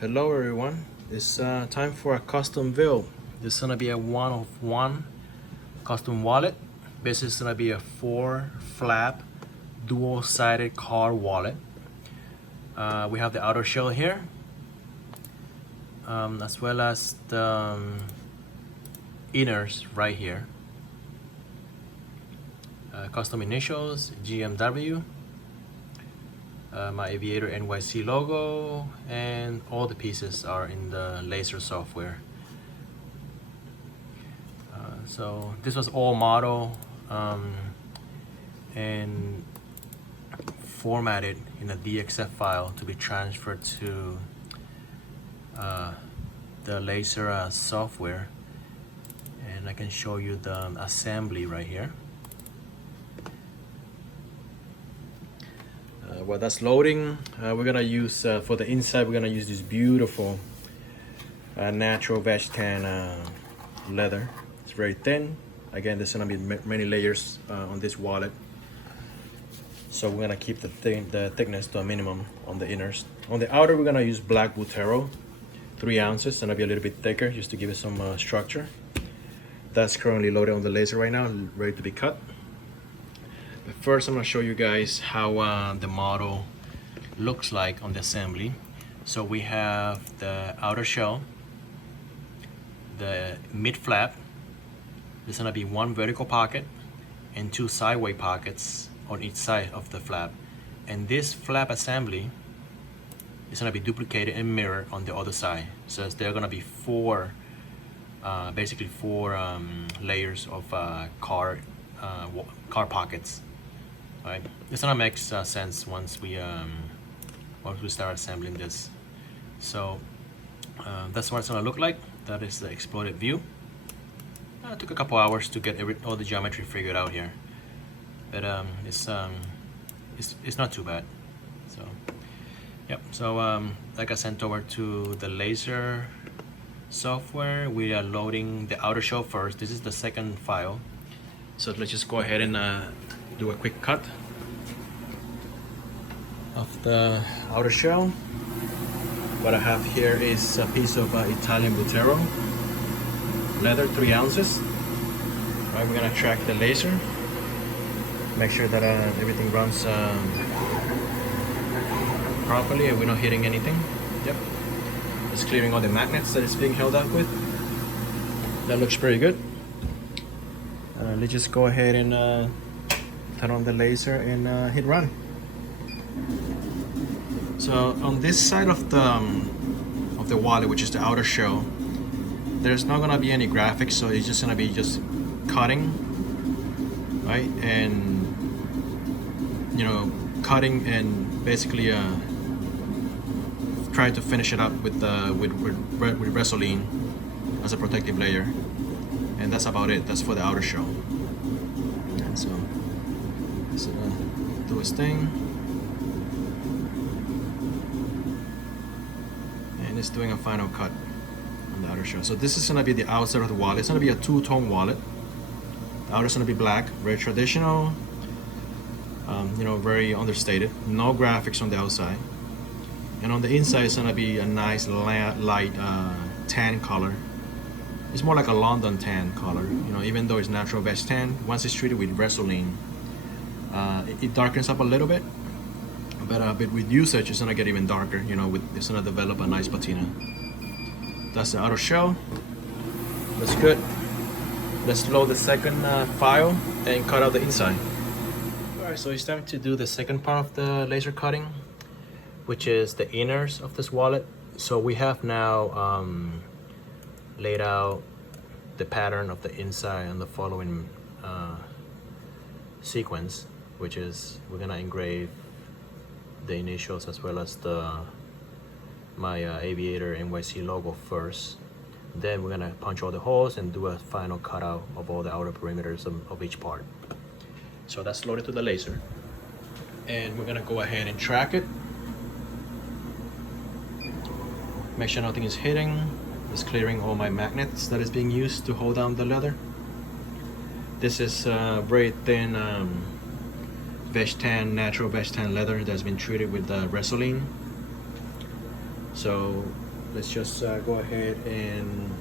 Hello everyone, it's time for a custom build. This is gonna be a one-of-one custom wallet. This is gonna be a 4-flap dual-sided car wallet. We have the outer shell here, as well as the inners right here. Custom initials, GMW. My Aviator NYC logo, and all the pieces are in the laser software. So this was all model and formatted in a DXF file to be transferred to the laser software, and I can show you the assembly right here. While that's loading, we're gonna use for the inside, we're gonna use this beautiful natural veg tan leather. It's very thin. Again, there's gonna be many layers on this wallet, so we're gonna keep the thickness to a minimum on the inners. On the outer, we're gonna use black Buttero, 3 ounces. It's gonna be a little bit thicker just to give it some structure. That's currently loaded on the laser right now, ready to be cut. But first, I'm going to show you guys how the model looks like on the assembly. So we have the outer shell, the mid flap. There's going to be 1 vertical pocket and 2 sideway pockets on each side of the flap. And this flap assembly is going to be duplicated and mirrored on the other side. So there are going to be basically four layers of car pockets. Right. This gonna make sense once we start assembling this. So that's what it's gonna look like. That is the exploded view. It took a couple hours to get all the geometry figured out here, but it's not too bad. So yep. So like I sent over to the laser software, we are loading the outer shell first. This is the second file. So let's just go ahead and do a quick cut of the outer shell. What I have here is a piece of Italian Buttero Leather, 3 ounces. Right, we're gonna track the laser, make sure that everything runs properly and we're not hitting anything. Yep, it's clearing all the magnets that it's being held up with. That looks pretty good. Let's just go ahead and turn on the laser and hit run. So on this side of the wallet, which is the outer shell, there's not gonna be any graphics, so it's just gonna be just cutting, right? And cutting and basically try to finish it up with Resolene as a protective layer, and that's about it. That's for the outer shell. And so it's gonna do its thing, and it's doing a final cut on the outer shell. So this is gonna be the outside of the wallet. It's gonna be a 2-tone wallet. The outer's gonna be black, very traditional, very understated. No graphics on the outside, and on the inside it's gonna be a nice light tan color. It's more like a London tan color, even though it's natural veg tan. Once it's treated with Resolene, it darkens up a little bit, but with usage, it's gonna get even darker. It's gonna develop a nice patina. That's the outer shell. That's good. Let's load the second file and cut out the inside. All right, so it's time to do the second part of the laser cutting, which is the inners of this wallet. So we have now laid out the pattern of the inside and the following sequence, which is we're gonna engrave the initials as well as my Aviator NYC logo first. Then we're gonna punch all the holes and do a final cutout of all the outer perimeters of each part. So that's loaded to the laser, and we're gonna go ahead and track it. Make sure nothing is hitting. It's clearing all my magnets that is being used to hold down the leather. This is very thin natural veg tan leather that's been treated with Resolene. So let's just go ahead and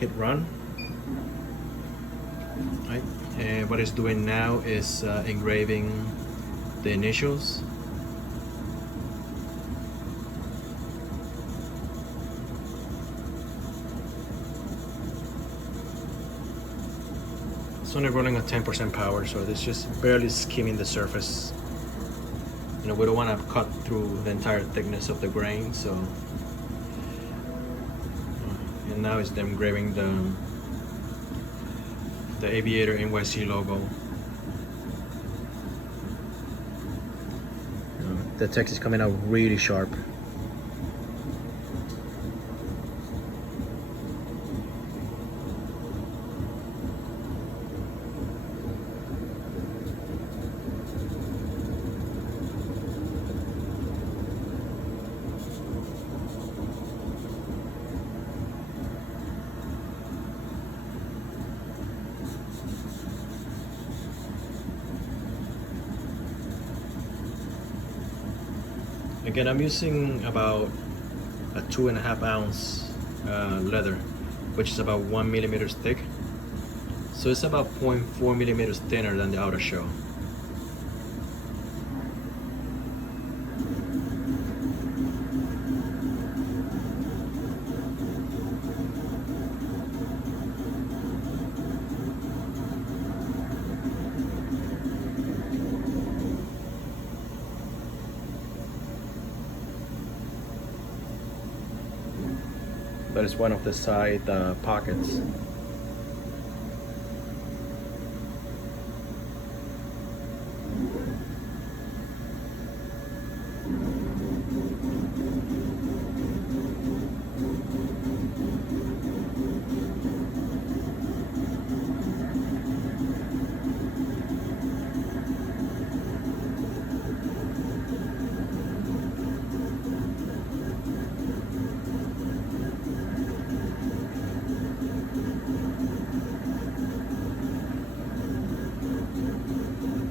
hit run. Right, and what it's doing now is engraving the initials. It's only running at 10% power, so it's just barely skimming the surface. You know, we don't want to cut through the entire thickness of the grain, so. And now it's them engraving the Aviator NYC logo. The text is coming out really sharp. Again, I'm using about a 2.5 ounce leather, which is about 1 millimeter thick. So it's about 0.4 millimeters thinner than the outer shell. That is one of the side pockets.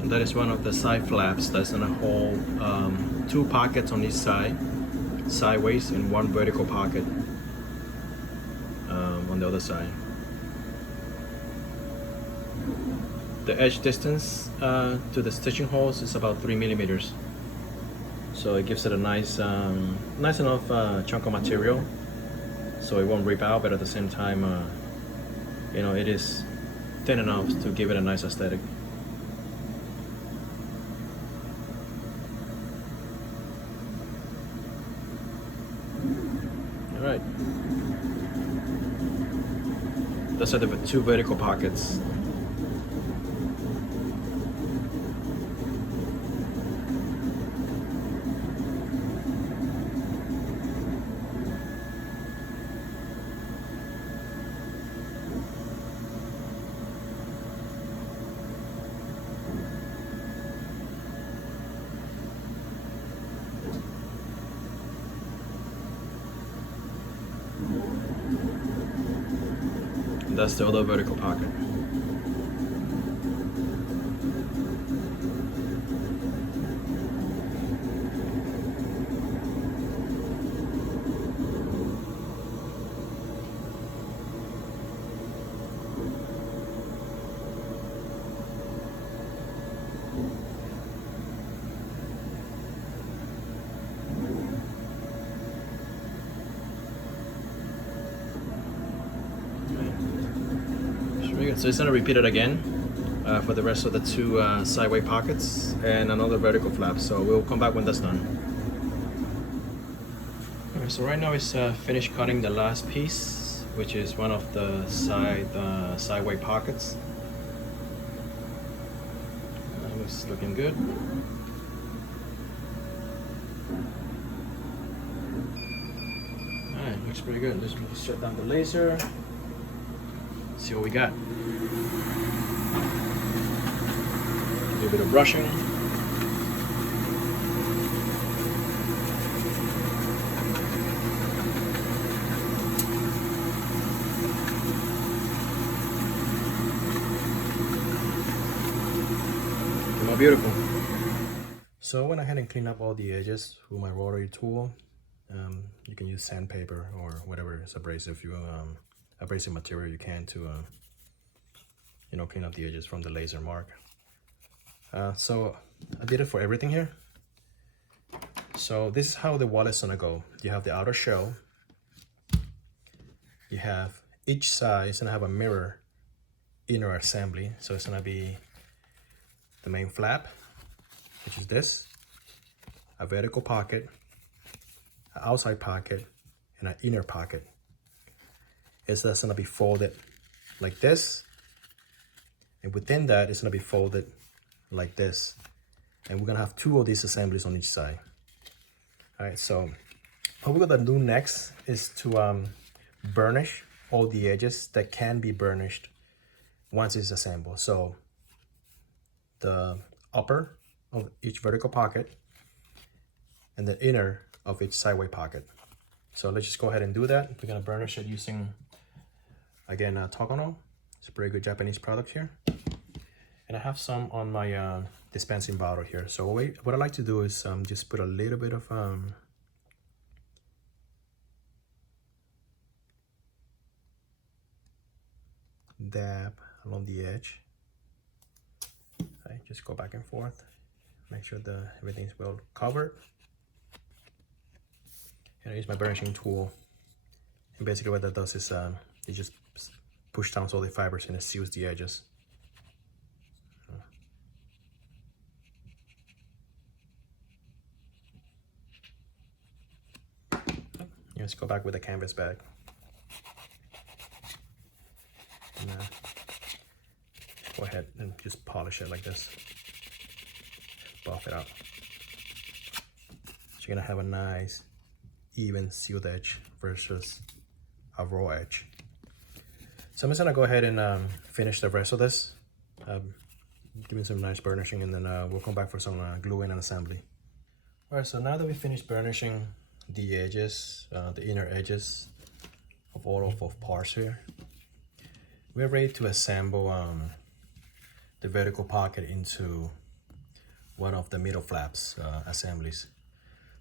That is one of the side flaps that's gonna hold 2 pockets on each side, sideways, and 1 vertical pocket on the other side. The edge distance to the stitching holes is about 3 millimeters, so it gives it a nice enough chunk of material, so it won't rip out, but at the same time, you know, it is thin enough to give it a nice aesthetic. Alright, those are the 2 vertical pockets. That's the other vertical pocket. So it's going to repeat it again for the rest of the 2 sideway pockets and another vertical flap. So we'll come back when that's done. Alright, so right now it's finished cutting the last piece, which is one of the sideway pockets. Looks looking good. Alright, looks pretty good. Let's shut down the laser. See what we got. A little bit of brushing. Beautiful. So I went ahead and cleaned up all the edges with my rotary tool. You can use sandpaper or whatever is abrasive abrasive material you can to you know, clean up the edges from the laser mark. So I did it for everything here. So this is how the wallet's gonna go. You have the outer shell. You have each side is gonna have a mirror inner assembly. So it's gonna be the main flap, which is this, a vertical pocket, an outside pocket, and an inner pocket. It's just gonna be folded like this, and within that it's gonna be folded like this, and we're gonna have two of these assemblies on each side. All right, so what we're gonna do next is to burnish all the edges that can be burnished once it's assembled. So the upper of each vertical pocket and the inner of each sideway pocket. So let's just go ahead and do that. We're gonna burnish it using, again, Tokono. It's a pretty good Japanese product here. And I have some on my dispensing bottle here. So what I like to do is just put a little bit of dab along the edge. Okay, just go back and forth. Make sure everything's well covered. And I use my burnishing tool. And basically what that does is it just pushes down all the fibers and it seals the edges. Let's go back with a canvas bag. And, go ahead and just polish it like this. Buff it out. So you're gonna have a nice, even sealed edge versus a raw edge. So I'm just gonna go ahead and finish the rest of this. Give me some nice burnishing, and then we'll come back for some gluing and assembly. All right, so now that we finished burnishing the edges, the inner edges of all of parts here, we're ready to assemble the vertical pocket into one of the middle flaps assemblies.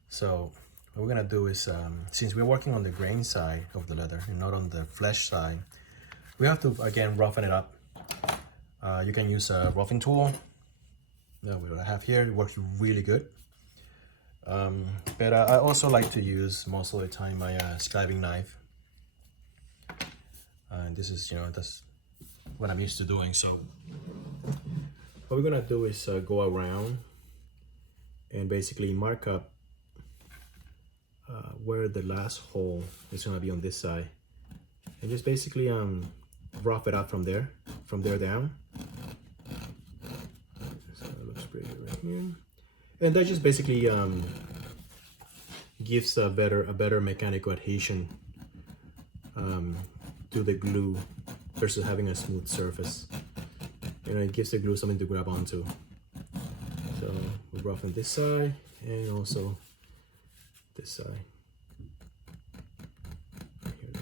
So what we're gonna do is, since we're working on the grain side of the leather and not on the flesh side, we have to again roughen it up. You can use a roughing tool. What I have here, it works really good. But I also like to use most of the time my scribing knife. And this is, that's what I'm used to doing. So what we're gonna do is go around and basically mark up where the last hole is gonna be on this side, and just basically rough it out from there down. So it looks pretty good right here. And that just basically gives a better mechanical adhesion to the glue versus having a smooth surface. It gives the glue something to grab onto. So we'll roughen this side and also this side. Here we go.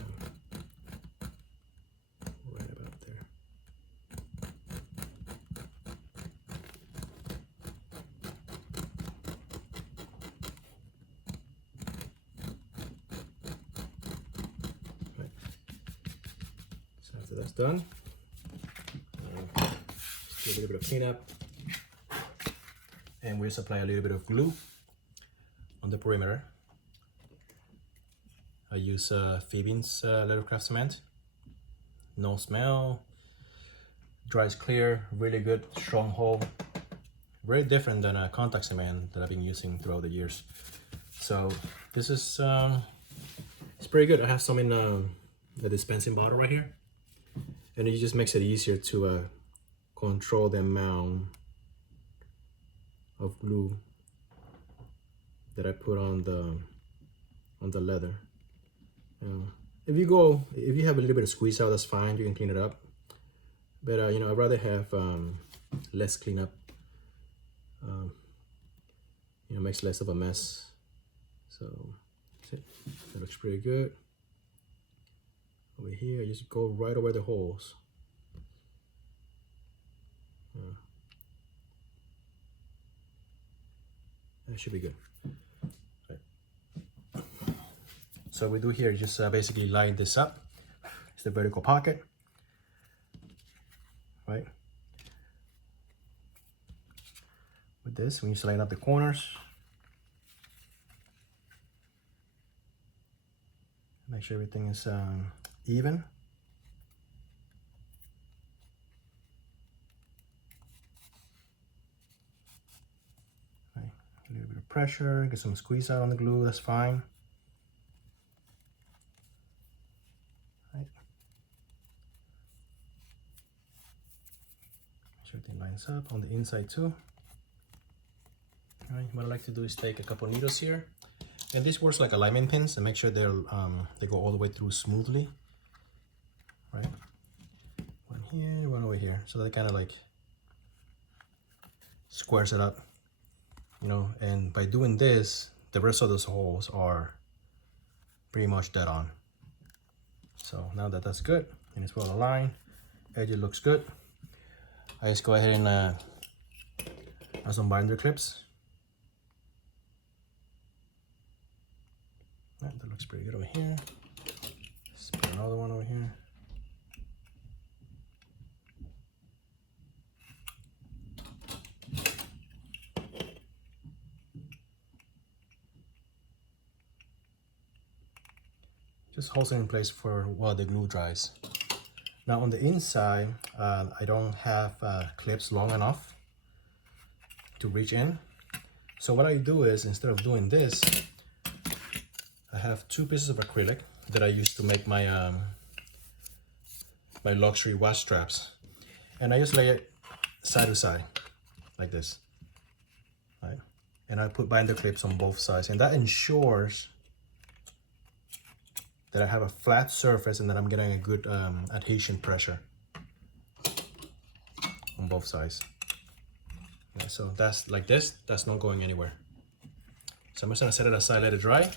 Right about there. Right. So after that's done, just do a little bit of cleanup, and we'll apply a little bit of glue on the perimeter. I use Phoebe's Lettercraft cement. No smell, dries clear, really good, strong hold. Very different than a contact cement that I've been using throughout the years. So this is it's pretty good. I have some in the dispensing bottle right here, and it just makes it easier to control the amount of glue that I put on the leather. If you have a little bit of squeeze out, that's fine. You can clean it up. But I'd rather have less cleanup. Makes less of a mess. So that's it. That looks pretty good. Over here, I just go right over the holes. That should be good. Right. So we do here is just basically line this up. It's the vertical pocket, right? With this, we need to line up the corners. Make sure everything is even. Right. A little bit of pressure, get some squeeze out on the glue, that's fine. Right. Make sure everything lines up on the inside too. All right, what I like to do is take a couple needles here. And this works like alignment pins and make sure they're they go all the way through smoothly. Right. One here, one over here. So that kind of like squares it up, you know, and by doing this, the rest of those holes are pretty much dead on. So now that that's good and it's well aligned, edge looks good, I just go ahead and add some binder clips. Right, that looks pretty good over here. Let's put another one over here. Just holds it in place for while the glue dries. Now on the inside, I don't have clips long enough to reach in. So what I do is, instead of doing this, I have 2 pieces of acrylic that I use to make my my luxury watch straps, and I just lay it side to side like this, right? And I put binder clips on both sides, and that ensures that I have a flat surface and that I'm getting a good adhesion pressure on both sides. Yeah, so that's like this, that's not going anywhere. So I'm just gonna set it aside, let it dry,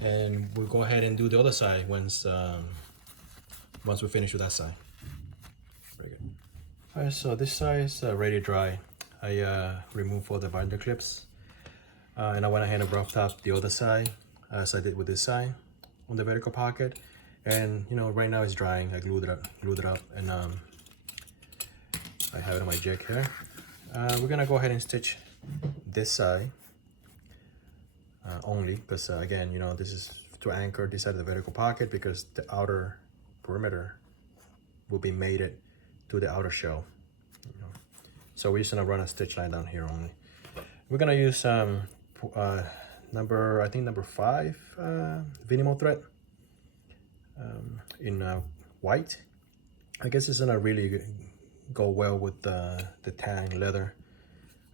and we'll go ahead and do the other side once we finish with that side. Very good. All right, so this side is ready to dry. I removed all the binder clips, and I went ahead and roughed up the other side as I did with this side on the vertical pocket. And you know, right now it's drying. I glued it up, and I have it on my jig here. We're gonna go ahead and stitch this side only, because again, you know, this is to anchor this side of the vertical pocket, because the outer perimeter will be mated to the outer shell, you know. So we're just gonna run a stitch line down here only. We're gonna use number 5 Vinymo thread in white. I guess it's gonna really go well with the tan leather,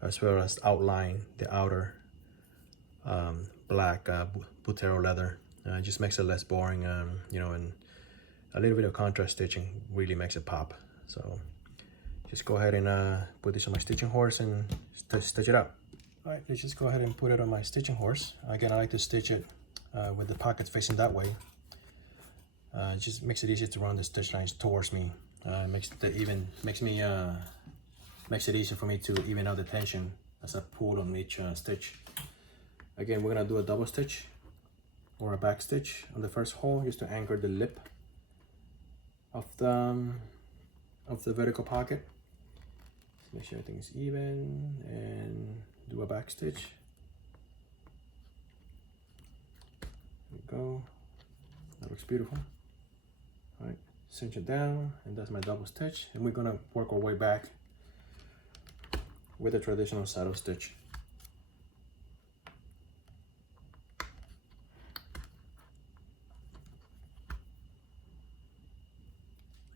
as well as outline the outer black Buttero leather. It just makes it less boring, you know, and a little bit of contrast stitching really makes it pop. So just go ahead and put this on my stitching horse and stitch it up. All right, let's just go ahead and put it on my stitching horse. Again, I like to stitch it with the pockets facing that way. It just makes it easier to run the stitch lines towards me. Makes it easier for me to even out the tension as I pull on each stitch. Again, we're gonna do a double stitch or a back stitch on the first hole, just to anchor the lip of the vertical pocket. Make sure everything is even, and do a back stitch. There we go. That looks beautiful. All right, cinch it down, and that's my double stitch. And we're gonna work our way back with a traditional saddle stitch.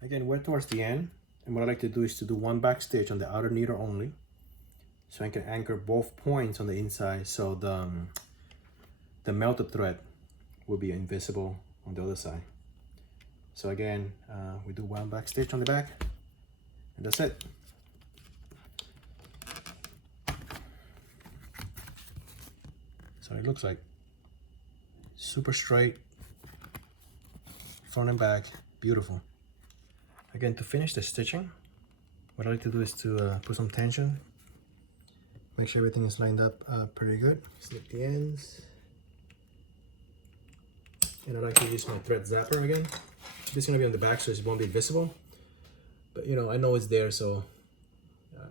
Again, we're towards the end, and what I like to do is to do one back stitch on the outer needle only, so I can anchor both points on the inside, so the melted thread will be invisible on the other side. So again, we do one back stitch on the back, and that's it. So it looks like super straight, front and back, beautiful. Again, to finish the stitching, what I like to do is to put some tension. Make sure everything is lined up pretty good. Snip the ends. And I like to use my thread zapper again. This is gonna be on the back so it won't be visible. But you know, I know it's there, so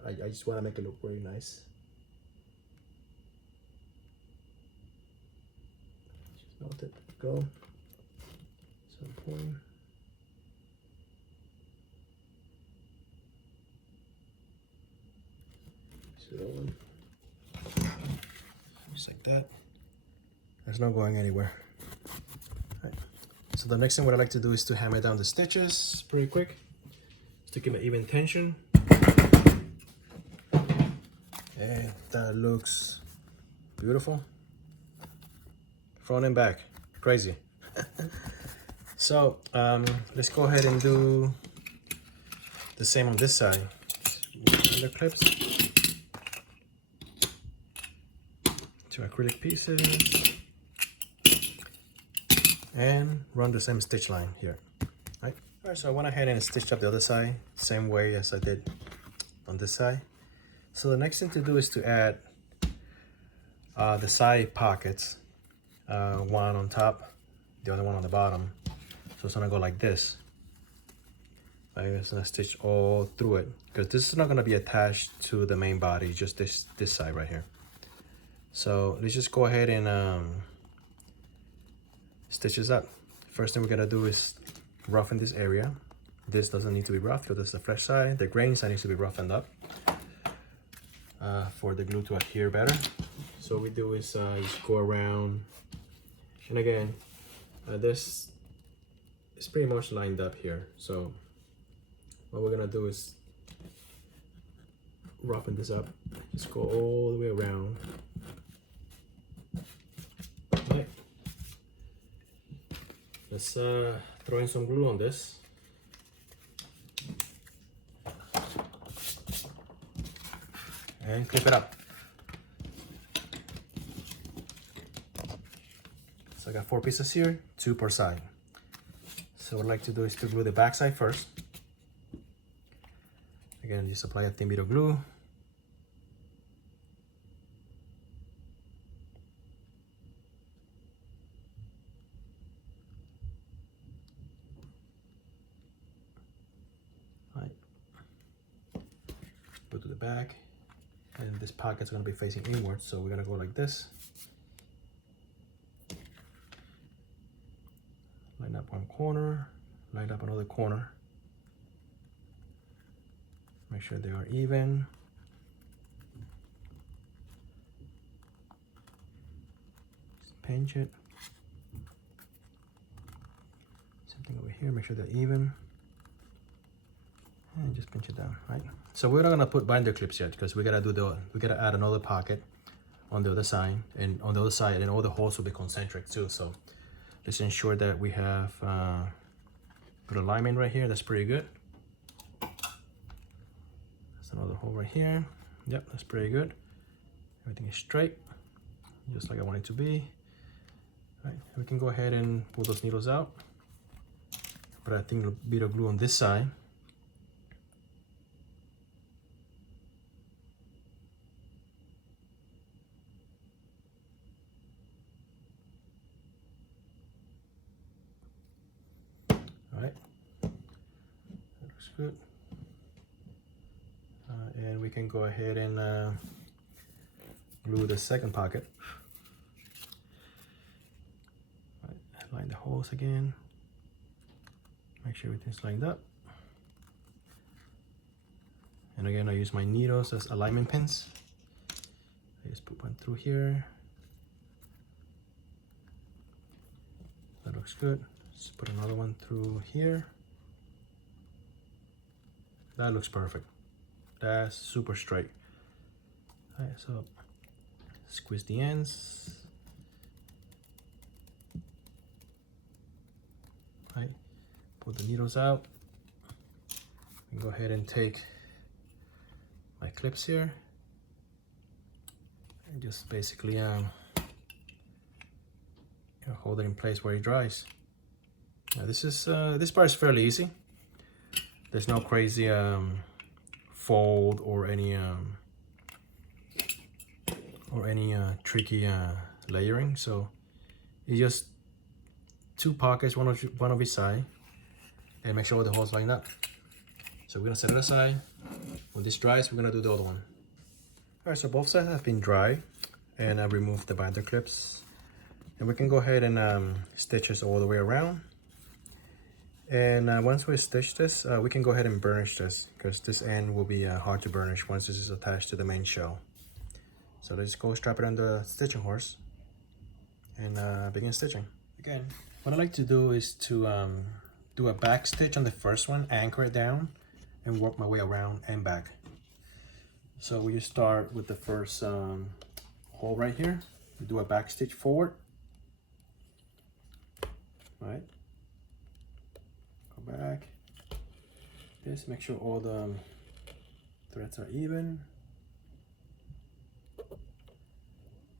I just wanna make it look very nice. Just melt it, go. Some point. Just like that. There's no going anywhere. Right. So the next thing what I like to do is to hammer down the stitches pretty quick, just to keep an even tension. And that looks beautiful. Front and back, crazy. So let's go ahead and do the same on this side. Under clips. 2 acrylic pieces and run the same stitch line here. Right. All right, so I went ahead and stitched up the other side same way as I did on this side. So the next thing to do is to add the side pockets, one on top, the other one on the bottom. So it's gonna go like this. I'm just gonna stitch all through it because this is not gonna be attached to the main body, just this side right here. So let's just go ahead and stitch this up. First thing we're gonna do is roughen this area. This doesn't need to be rough because this is the fresh side. The grain side needs to be roughened up for the glue to adhere better. So what we do is just go around, and again, this is pretty much lined up here. So what we're gonna do is roughen this up. Just go all the way around. Right. Let's throw in some glue on this. And clip it up. So I got 4 pieces here, 2 per side. So what I like to do is to glue the back side first. Again, just apply a thin bit of glue. Right. Go to the back. And this pocket's gonna be facing inwards, so we're gonna go like this. Line up one corner, line up another corner. Make sure they are even. Just pinch it. Same thing over here, make sure they're even. And just pinch it down, right? So we're not gonna put binder clips yet because we gotta add another pocket on the other side, and on the other side, and all the holes will be concentric too. So let's ensure that we have good alignment right here. That's pretty good. That's another hole right here. Yep, that's pretty good. Everything is straight, just like I want it to be. Right, we can go ahead and pull those needles out. But I think a bit of glue on this side. Good. And we can go ahead and glue the second pocket. Right, line the holes again. Make sure everything's lined up. And again, I use my needles as alignment pins. I just put one through here. That looks good. Let's put another one through here. That looks perfect. That's super straight. All right, so squeeze the ends. All right, pull the needles out. And go ahead and take my clips here and just basically hold it in place where it dries. Now this part is fairly easy. There's no crazy fold or any tricky layering, so you just 2 pockets, one of each side, and make sure all the holes line up. So we're gonna set it aside. When this dries, we're gonna do the other one. All right, so both sides have been dry, and I removed the binder clips. And we can go ahead and stitch this all the way around. And once we stitch this, we can go ahead and burnish this, because this end will be hard to burnish once this is attached to the main shell. So let's go strap it on the stitching horse and begin stitching. Again, what I like to do is to do a back stitch on the first one, anchor it down, and work my way around and back. So we just start with the first hole right here. We do a back stitch forward. Right. Go back. Just make sure all the threads are even.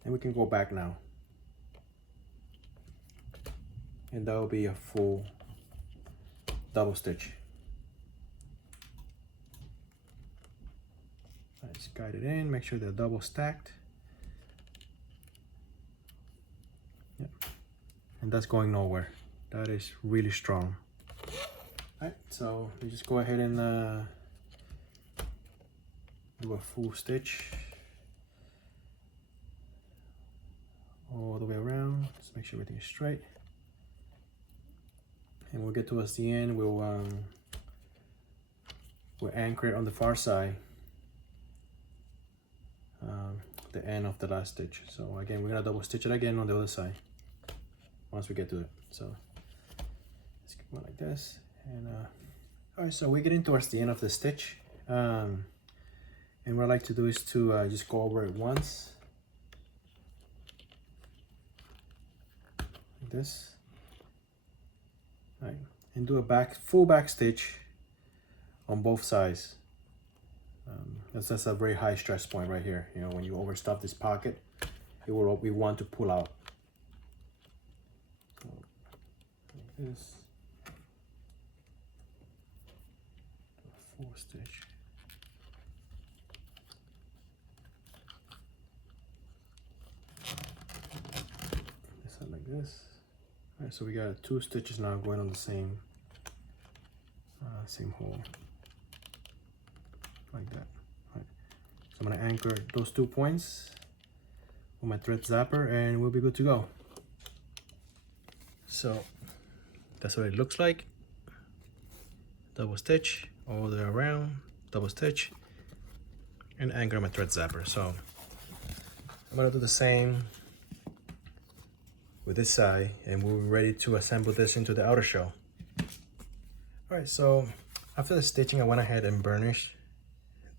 And we can go back now. And that will be a full double stitch. Let's guide it in, make sure they're double stacked. Yep. And that's going nowhere. That is really strong. Alright, so we just go ahead and do a full stitch all the way around. Just make sure everything is straight. And we'll get towards the end, we'll anchor it on the far side, the end of the last stitch. So again, we're gonna double stitch it again on the other side once we get to it. So let's go like this. And all right, so we're getting towards the end of the stitch, and what I like to do is to just go over it once, like this. All right, and do a full back stitch on both sides. That's a very high stress point right here. You know, when you overstuff this pocket, we want to pull out. So, like this. Do a full stitch. This like this. All right, so we got 2 stitches now going on the same hole, like that. All right. So I'm gonna anchor those 2 points with my thread zapper, and we'll be good to go. So that's what it looks like. Double stitch all the way around, double stitch, and anchor my thread zapper. So I'm gonna do the same with this side, and we'll be ready to assemble this into the outer shell. All right, so after the stitching, I went ahead and burnished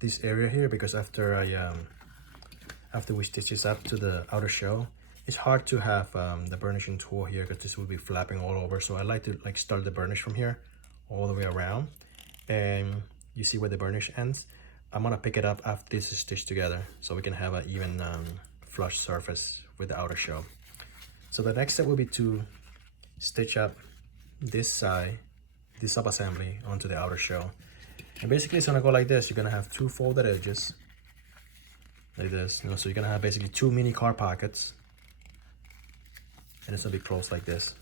this area here, because after we stitch this up to the outer shell, it's hard to have the burnishing tool here, because this will be flapping all over. So I like to start the burnish from here all the way around, and you see where the burnish ends. I'm gonna pick it up after this is stitched together, so we can have an even flush surface with the outer shell. So the next step will be to stitch up this side, this sub-assembly, onto the outer shell. And basically it's gonna go like this. You're gonna have 2 folded edges, like this. You know, so you're gonna have basically 2 mini car pockets, and it's gonna be closed like this.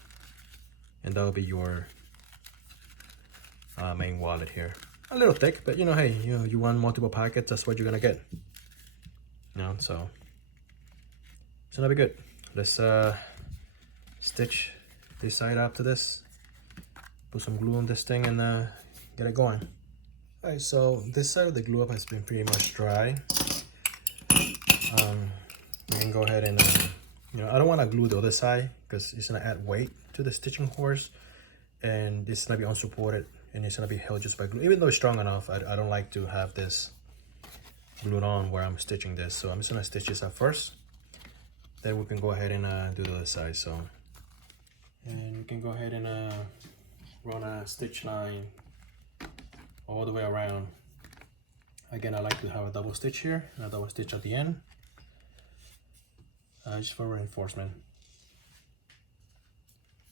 And that'll be your main wallet here. A little thick, but you know, hey, you want multiple pockets, that's what you're gonna get. You know, so it's gonna be good. Let's stitch this side up to this, put some glue on this thing, and get it going. All right, so this side of the glue up has been pretty much dry. We can go ahead and I don't want to glue the other side, because it's gonna add weight to the stitching horse, and it's gonna be unsupported, and it's gonna be held just by glue. Even though it's strong enough, I don't like to have this glued on where I'm stitching this. So I'm just gonna stitch this up first, then we can go ahead and do the other side. So, and we can go ahead and run a stitch line all the way around. Again, I like to have a double stitch here and a double stitch at the end, just for reinforcement.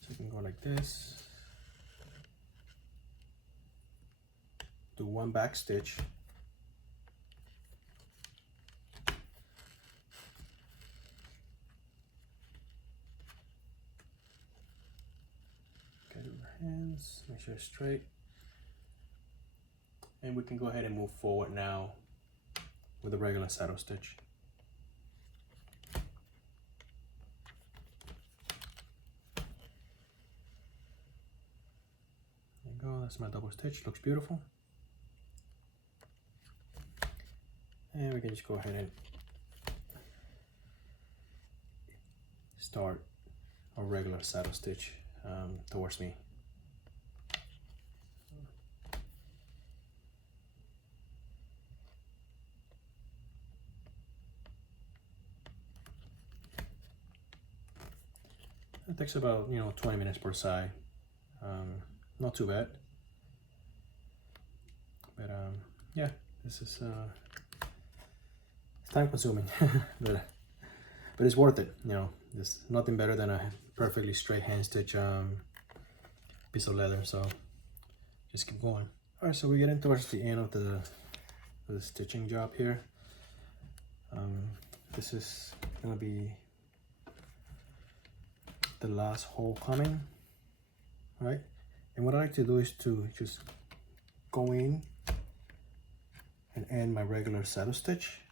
So you can go like this, do 1 back stitch, hands, make sure it's straight. And we can go ahead and move forward now with a regular saddle stitch. There you go, that's my double stitch, looks beautiful. And we can just go ahead and start a regular saddle stitch towards me. It takes about 20 minutes per side. Not too bad. But yeah, this is it's time consuming, but it's worth it. There's nothing better than a perfectly straight hand stitch piece of leather. So just keep going. All right, so we're getting towards the end of the stitching job here. This is gonna be the last hole coming, right? And what I like to do is to just go in and end my regular saddle stitch,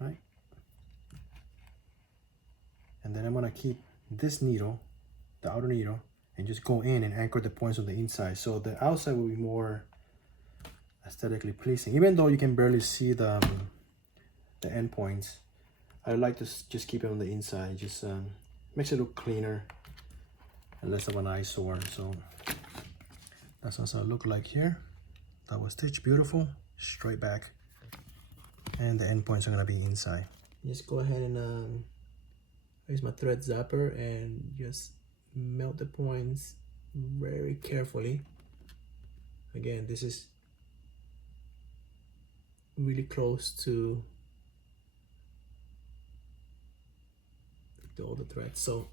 right? And then I'm gonna keep this needle, the outer needle, and just go in and anchor the points on the inside. So the outside will be more aesthetically pleasing, even though you can barely see the end points. I like to just keep it on the inside. Just makes it look cleaner and less of an eyesore. So that's what it look like here. Double stitch, beautiful, straight back, and the end points are gonna be inside. Just go ahead and use my thread zapper and just melt the points very carefully. Again, this is really close to all the threads, so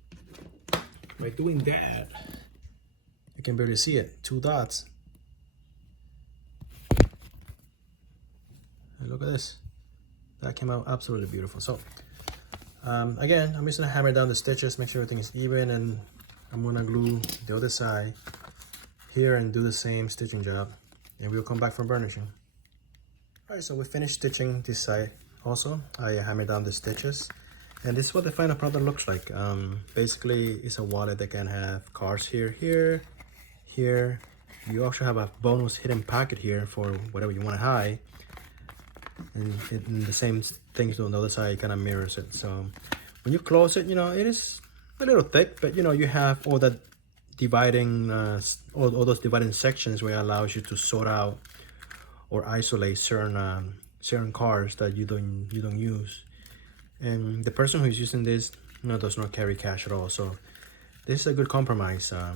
by doing that you can barely see it. 2 dots. And look at this, that came out absolutely beautiful. So again, I'm just gonna hammer down the stitches, make sure everything is even, and I'm gonna glue the other side here and do the same stitching job, and we'll come back for burnishing. All right, so we finished stitching this side also. I hammered down the stitches. And this is what the final product looks like. Basically, it's a wallet that can have cards here, here, here. You also have a bonus hidden pocket here for whatever you want to hide. And the same things on the other side kind of mirrors it. So when you close it, it is a little thick, but you have all that dividing, all those dividing sections where it allows you to sort out or isolate certain cards that you don't use. And the person who's using this does not carry cash at all, so this is a good compromise. I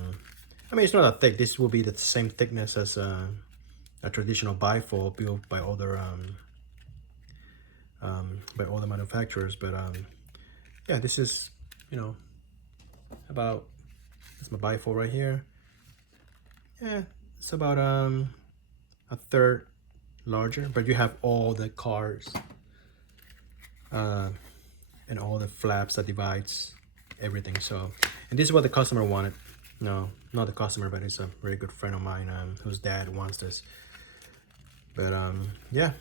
mean, it's not that thick. This will be the same thickness as a traditional bifold built by other manufacturers, but yeah, this is about, that's my bifold right here. Yeah, it's about a third larger, but you have all the cards and all the flaps that divides everything. So, and this is what the customer wanted. No, not the customer, but it's a very good friend of mine whose dad wants this. But yeah,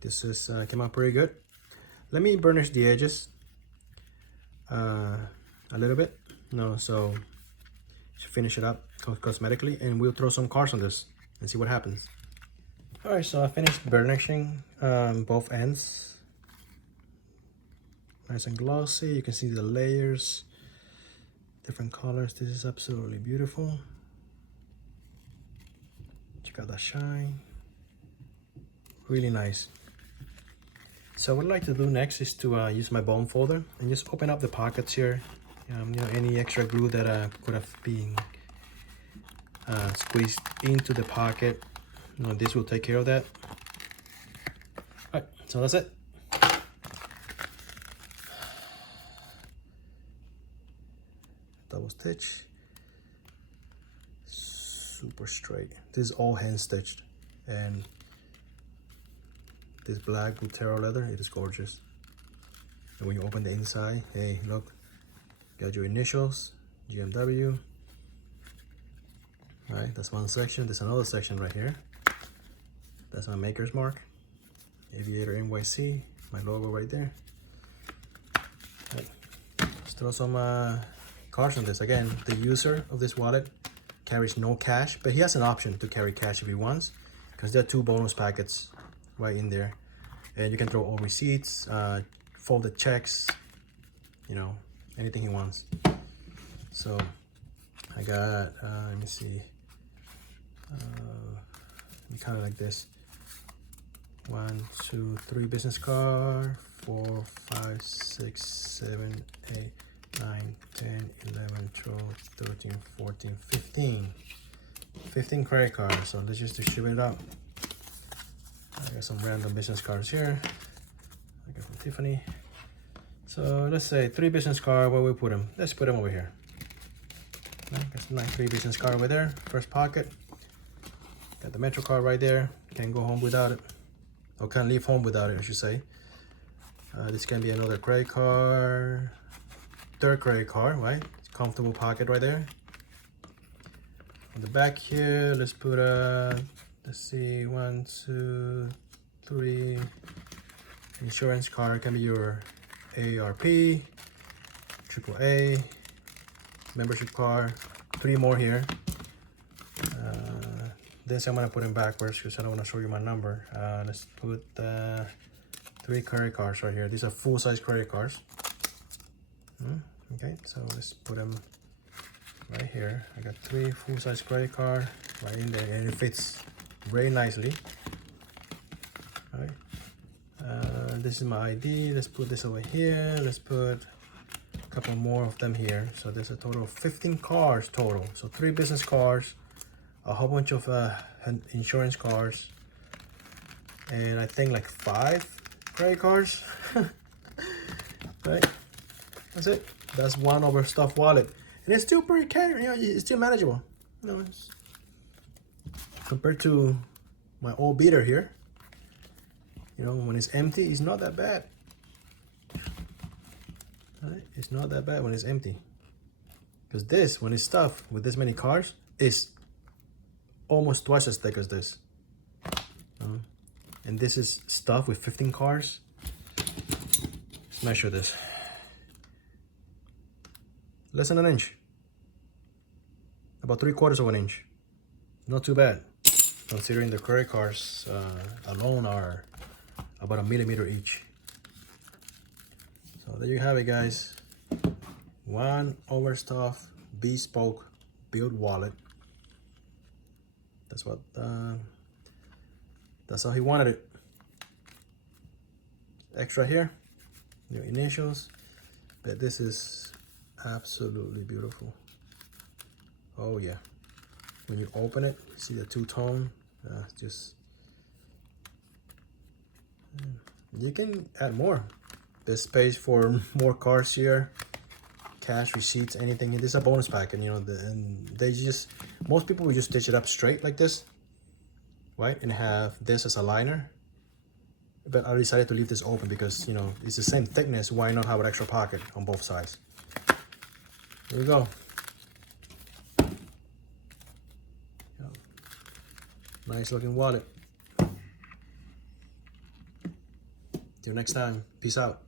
this is came out pretty good. Let me burnish the edges a little bit. So finish it up cosmetically, and we'll throw some cards on this and see what happens. All right, so I finished burnishing both ends. Nice and glossy. You can see the layers, different colors. This is absolutely beautiful. Check out that shine. Really nice. So what I'd like to do next is to use my bone folder and just open up the pockets here. Any extra glue that could have been squeezed into the pocket. This will take care of that. All right, so that's it. Double stitch, super straight. This is all hand stitched, and this black Buttero leather, it is gorgeous. And when you open the inside, hey, look, got your initials, GMW. All right, that's one section. There's another section right here. That's my maker's mark. Aviator NYC, my logo right there. Right. Let's throw some cards on this. Again, the user of this wallet carries no cash, but he has an option to carry cash if he wants, because there are 2 bonus packets right in there. And you can throw all receipts, folded checks, you know, anything he wants. So I got, let me see, kind of like this. 1, 2, 3 business card, 4, 5, 6, 7, 8, 9, 10, 11, 12, 13, 14, 15. 15 credit cards. So let's just distribute it out. I got some random business cards here. I got from Tiffany. So let's say 3 business cards. Where we put them? Let's put them over here. Got some nice 3 business card over there. First pocket. Got the Metro card right there. Can't go home without it. Or can't leave home without it, I should say. This can be another credit card. 3rd credit card, right? Comfortable pocket right there. On the back here, let's put let's see, 1, 2, 3. Insurance card can be your AARP, AAA, membership card. 3 more here. This I'm gonna put in backwards because I don't want to show you my number. Let's put 3 credit cards right here. These are full-size credit cards. Okay, so let's put them right here. I got 3 full-size credit card right in there, and it fits very nicely. All right. This is my ID. Let's put this over here. Let's put a couple more of them here. So there's a total of 15 cards total. So 3 business cards, a whole bunch of insurance cards, and I think like 5 credit cards. Right, that's it. That's one overstuffed wallet, and it's still pretty carry. You know, it's still manageable. You know, it's, compared to my old beater here. You know, when it's empty, it's not that bad. Right? It's not that bad when it's empty. Because this, when it's stuffed with this many cards, is almost twice as thick as this. And this is stuffed with 15 cards. Let's measure this. Less than an inch. About 3/4 of an inch. Not too bad, considering the credit cards alone are about 1 millimeter each. So there you have it, guys. One overstuffed bespoke build wallet. That's what that's how he wanted it. Extra here, your initials, but this is absolutely beautiful. Oh yeah, when you open it, you see the 2-tone. Just you can add more. There's space for more cards here, cash, receipts, anything. This is a bonus pack, and you know, and they just, most people will just stitch it up straight like this, right, and have this as a liner. But I decided to leave this open because, you know, it's the same thickness. Why not have an extra pocket on both sides? There we go. Nice looking wallet. Till next time, peace out.